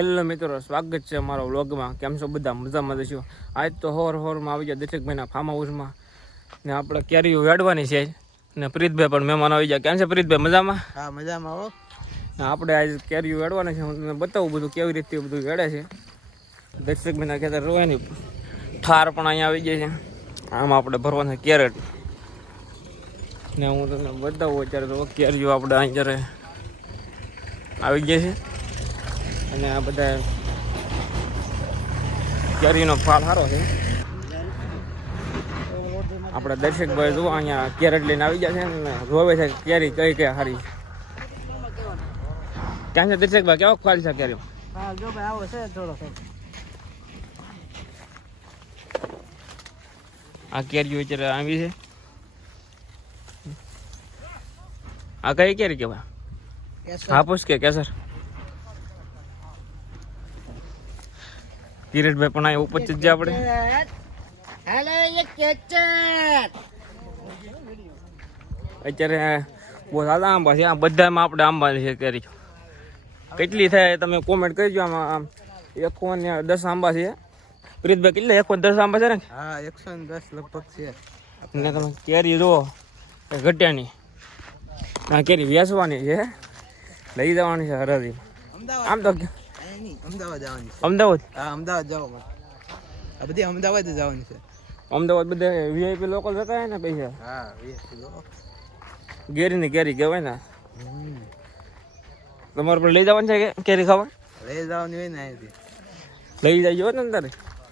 Hello મિત્રો, સ્વાગત છે અમારો વ્લોગમાં. કેમ છો બધા? મજામાં છો? આજ તો હોરમાં આવી ગયા દશરથભાઈના ફાર્મ હાઉસમાં ને આપણે કેરીઓ વેડવાની છે ને પ્રીતભાઈ પણ મહેમાન આવી ગયા. કેમ છે પ્રીતભાઈ? મજામાં? હા, મજામાં હો. આપણે આજ કેરીઓ વેડવાની છે. હું તમને બતાવું બધું કેવી રીતે બધું વેડે છે. દશરથભાઈના ખેતર રોવાની ઠાર પણ અહીંયા આવી જાય છે. આમાં આપણે ભરવાના કેરેટ ને હું તમને બતાવું. અત્યારે તો કેરીઓ આપણે અહીંયા આવી ગયા છે અને આ બધા કેરીનો ફાળ સારો છે. આપણે દર્શકભાઈ જુઓ અહીંયા કેરેટ લઈને આવી ગયા છે ને જોવે છે કેરી કઈ કઈ સારી. ક્યાં છે દર્શકભાઈ? કેવો ફાળ છે કેરી? આ કેરીઓ અત્યારે આવી છે. આ કઈ કેરી કેવાય? હાપુસ કે કેસર? કિરીટભાઈ પણ અહીંયા ઉપર જ આપણે અત્યારે બહુ સારા આંબા છે. આ બધામાં આપણે આંબા છે કેરી. કેટલી થાય તમે કોમેન્ટ કરજો. આમાં 110 આંબા છે. પ્રીતભાઈ કેટલા 110 આંબા છે ને? હા, 110 લગભગ છે. ને તમે કેરી જુઓ ઘટ્યાની. આ કેરી વેચવાની છે, લઈ જવાની છે હરાજી. આમ તો અમદાવાદ જવાની છે. અમદાવાદ? હા, અમદાવાદ જવા. આ બધી અમદાવાદ જવાની છે. અમદાવાદ બધા વીઆઈપી લોકલ જતા ને પૈસા. હા, ગેરીની કેરી કહેવાય ને. તમારે પણ લઈ જવાનું છે કે કેરી ખાવા? લઈ જવાની હોય ને અહીંથી. લઈ જજો ને અંદર.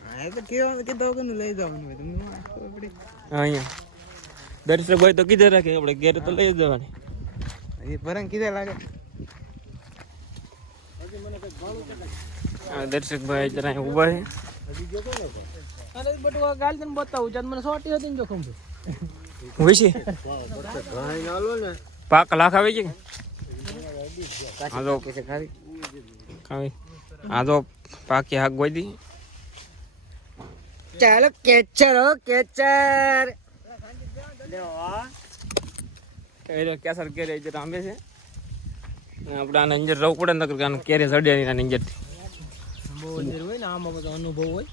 હા, તો કેવાનું કીધું વગર લઈ જવાનું હોય તમને ખબર પડી. અહીંયા દર્શકભાઈ તો કીધે રાખે આપણે કેરી તો લઈ જવાની. એ ભરંગ કીધે લાગે. દર્શકભાઈ અત્યારે અહીં ઊભા છે. પાક લાખ આવી છે. આ તો પાકી હાક ગોઈ દી. ચાલો કેચર હો કેચર. કેસર કેરી અત્યારે આંબે છે. આપણે આને અંજર રહું પડે નકર કેરી સડ્યા અંજર થી બહુ અંજર હોય ને આમાં બધો અનુભવ હોય.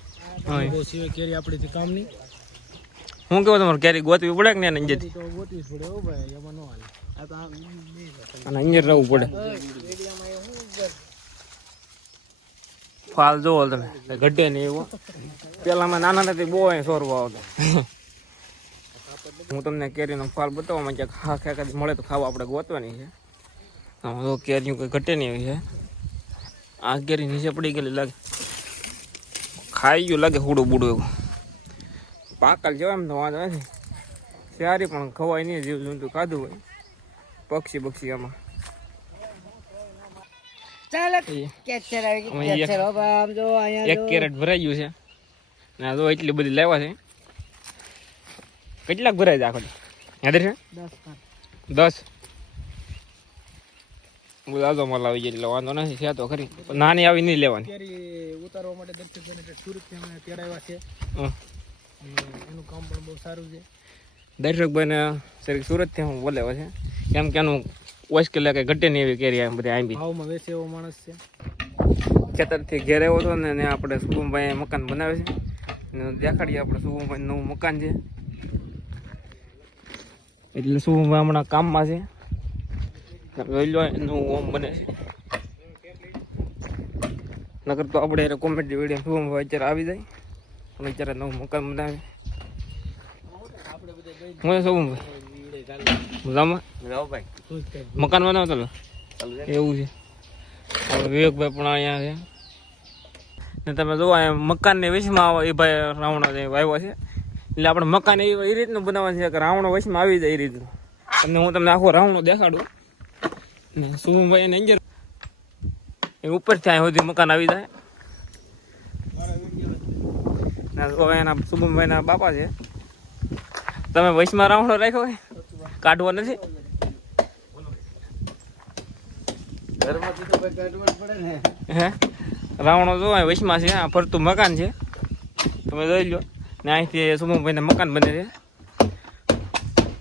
બહુ સિવાય કેરી આપણીથી કામ નહીં. હું કેવું તમારે કેરી ગોતવી પડે કે ને અંજર થી? તો ગોતવી જ પડે હો ભાઈ, એમાં ન હાલે. આ તો અને અંજર રહું પડે. ફાલ જોવો તમે ઘટે નહીં એવો. પેલામાં નાના નથી બહુ અહીં સોરવા આવતો. હું તમને કેરીનો ફાલ બતાવવામાં ક્યાંક હા ક્યાંક મળે તો ખાવા આપણે ગોતવાની છે. તો કેરીનું કંઈ ઘટે નહીં એવી છે. આ કેરી નીચે પડી ગયેલી લાગે, ખાઈ ગયું લાગે હુડું બુડું એવું. પાકલ જવાય એમ તો વાંધો નથી. સારી પણ ખવાય નહીં. જીવ જંતુ ખાધું હોય પક્ષી બક્ષી આમાં. એક કેરેટ ભરાઈ ગયું છે ને જો એટલી બધી લેવા છે. કેટલાક ભરાય છે આખો? યાદ છે 10. બોલાવતો માલ આવી જાય એટલે વાંધો નથી. છે તો ખરી નાની આવી નહીં લેવાની. કેરી ઉતારવા માટે દર્શકભાઈને સુરતથી અમે તેડાવ્યા છે. એનું કામ પણ બહુ સારું છે. દર્શકભાઈને સુરતથી હું બોલાવ્યો છે કેમ કે એનું ઓછકેલા કંઈ ઘટે નહીં એવી કેરી બધી આંબી. ભાવમાં વેચે એવો માણસ છે. ખેતરથી ઘેર આવ્યો હતો ને આપણે શુભમભાઈ મકાન બનાવે છે ને દેખાડીએ. આપણે શુભમભાઈ નવું મકાન છે એટલે શુભમભાઈ હમણાં કામમાં છે. જોઈ લો નવું હોમ બને છે. નકર તો આપણે કોમેડી વિડીયો શુભમભાઈ અત્યારે આવી જાય અને અત્યારે નવું મકાન બનાવે. હું શુભમભાઈ મજામાં મકાન બનાવતો એવું છે. આપણે વિવેકભાઈ પણ અહીંયા છે ને તમે જોવો મકાનની વચમાં એ ભાઈ રાવણો વાવ્યો છે એટલે આપણે મકાન એ રીતનું બનાવવાનું છે કે રાવણો વચમાં આવી જાય એ રીતનું. તમને હું તમને આખો રાવણો દેખાડું ને શુભમભાઈ એને અંજર એ ઉપર ત્યાં સુધી મકાન આવી જાય ને એના શુભમભાઈના બાપા છે. તમે વચમાં રાવણો રાખ્યો હોય કાઢવો નથી? હે રાવણો જો વચમાં છે. આ ફરતું મકાન છે તમે જોઈ લો ને અહીંથી શુભમભાઈને મકાન બને છે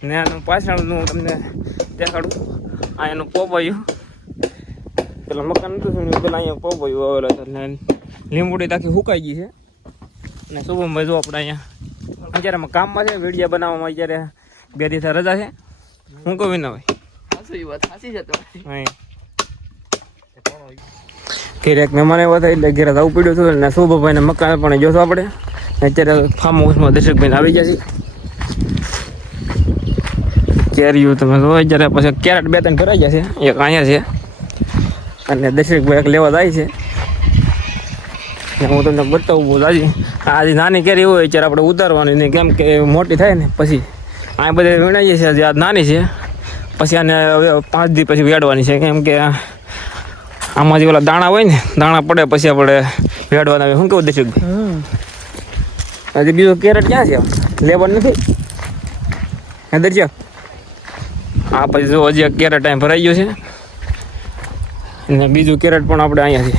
ને પાછળનું તમને દેખાડું. આ એનું પોપાયું પેલા મકાન નતું સીણ્યું પેલા અહીંયા પોપોયું વાવેલો હતો ને લીંબુડી તાકી સુકાઈ ગઈ છે. અને શુભમભાઈ જો આપણે અહીંયા અત્યારે કામમાં છે, વિડીયો બનાવવામાં અત્યારે 2 દિવસ રજા છે. હું કહું વિના ભાઈ ઘેર એક મહેમાન આવ્યો હતા એટલે ઘેર જવું પડ્યું હતું. અને શુભભાઈને મકાન પણ જોશું આપણે. અત્યારે ફાર્મ હાઉસમાં દર્શકભાઈને આવી ગયા છે. કેરીયું તમે જો અત્યારે પછી કેરેટ 2-3 ભરાઈ ગયા છે, એક અહીંયા છે અને દર્શકભાઈ એક લેવા જાય છે. હું તમને બતાવું બહુ દાદી આ નાની કેરી હોય અત્યારે આપણે ઉતારવાની નહીં, કેમ કે મોટી થાય ને પછી આ બધે વીણાઈએ છીએ. આ નાની છે પછી આને હવે 5 દી પછી વેડવાની છે, કેમ કે આમાં જે ઓલા દાણા હોય ને દાણા પડે પછી આપણે વેડવાના હોય. શું કેવું દર્શકભાઈ? હજી બીજો કેરેટ ક્યાં છે? લેવાનું નથી હે દર્શક? હા પછી જો હજી એક કેરેટ ટાઈમ ભરાઈ ગયો છે અને બીજું કેરેટ પણ આપણે અહીંયા છે.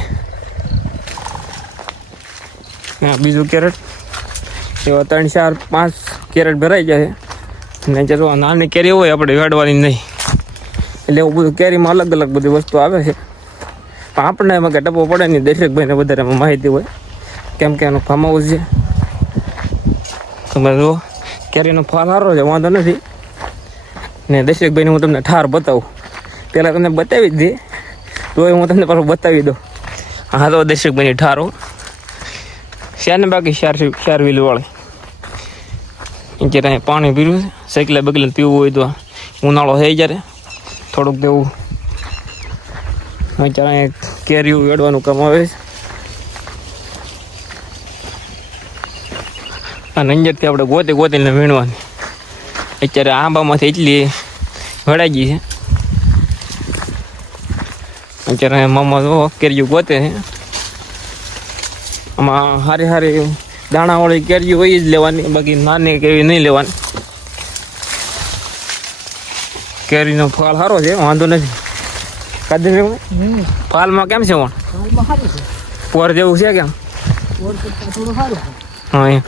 હા બીજું કેરેટ એવા 3, 4, 5 કેરેટ ભરાઈ ગયા છે. ને જો નાની કેરી હોય આપણે વેડવાની નહીં, એટલે એવું બધું કેરીમાં અલગ અલગ બધી વસ્તુ આવે છે. પણ આપણને એમાં કે ટપો પડે નહીં, દર્શકભાઈને વધારે એમાં માહિતી હોય, કેમ કે એનું ફાર્મ હાઉસ છે. તમે જુઓ કેરીનો ફાલ સારો છે, વાંધો નથી. ને દર્શકભાઈને હું તમને ઠાર બતાવું, પહેલાં તમને બતાવી જ દે તો હું તમને પાછું બતાવી દઉં. હા તો દર્શકભાઈની ઠારો શેર ને બાકી 4 વ્હીલ વાળી અત્યારે અહીંયા પાણી પીવું છે. સાયકલે બગલે પીવું હોય તો ઉનાળો થઈ જ્યારે થોડુંક દેવું. અત્યારે અહીંયા કેરીઓ વેડવાનું કામ આવે છે. અને અંદરથી આપણે ગોતીને વીણવાની. અત્યારે આંબામાંથી એટલી વળાઈ ગઈ છે. અત્યારે મામા જો કેરીઓ ગોતે છે. આમાં સારી દાણાવાળી કેરીઓ હોય જ લેવાની, બાકી નાની કેરી નહીં લેવાની. કેરીનો ફાલ સારો છે, વાંધો નથી. કાઢી ફાલમાં કેમ છે? પોર જેવું છે કેમ? હા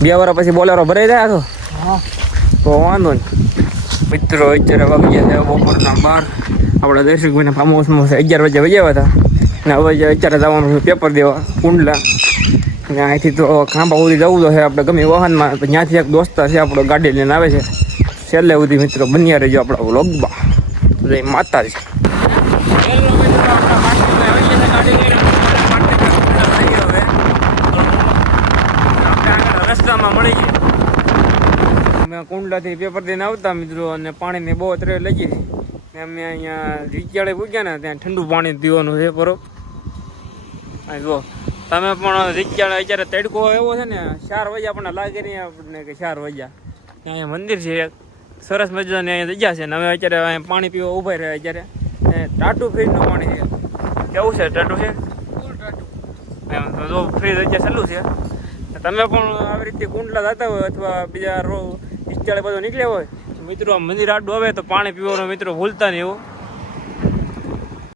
2 વર્ષ પછી બોલેરો ભરાઈ જાય તો વાંધો નહીં. મિત્રો અત્યારે વાગી ગયા છે બપોરના 12. આપણા દર્શકભાઈને ફાર્મ હાઉસમાં 11 વાગે વજ્યા હતા ને હવે અત્યારે જવાનું પેપર દેવા કુંડલા. ને અહીંથી તો ખાંભા સુધી જવું તો છે આપણે ગમે વાહનમાં. ત્યાંથી એક દોસ્તા છે આપણો ગાડી લઈને આવે છે. છેલ્લે સુધી મિત્રો બન્યા રહેજો આપણા વ્લોગમાં. જય માતાજી. રસ્તામાં મળી ગયા અમે કુંડલાથી પેપર દઈને આવતા મિત્રો, અને પાણીની બહુ ત્રે લગી ને અમે અહીંયા રીચાળે પૂગ્યા ને ત્યાં ઠંડુ પાણી પીવાનું છે. બરોબર જો તમે પણ રીચાળે અત્યારે તડકો એવો છે ને 4 વાગ્યા આપણને લાગે નહીં આપણને કે 4 વાગ્યા. અહીંયા મંદિર છે એક સરસ મજાની, અહીંયા જગ્યા છે ને અમે અત્યારે અહીંયા પાણી પીવા ઊભા રહ્યા. અત્યારે ટાટુ ફ્રીજનું પાણી છે. કેવું છે ટાટુ છે? જો ફ્રીજ અત્યારે ચાલુ છે. તમે પણ આવી રીતે કુંડલા જતા હોય અથવા બીજા સ્થળે બધું નીકળ્યા હોય મિત્રો, મંદિર આડું આવે તો પાણી પીવાનું મિત્રો ભૂલતા નહીં એવું.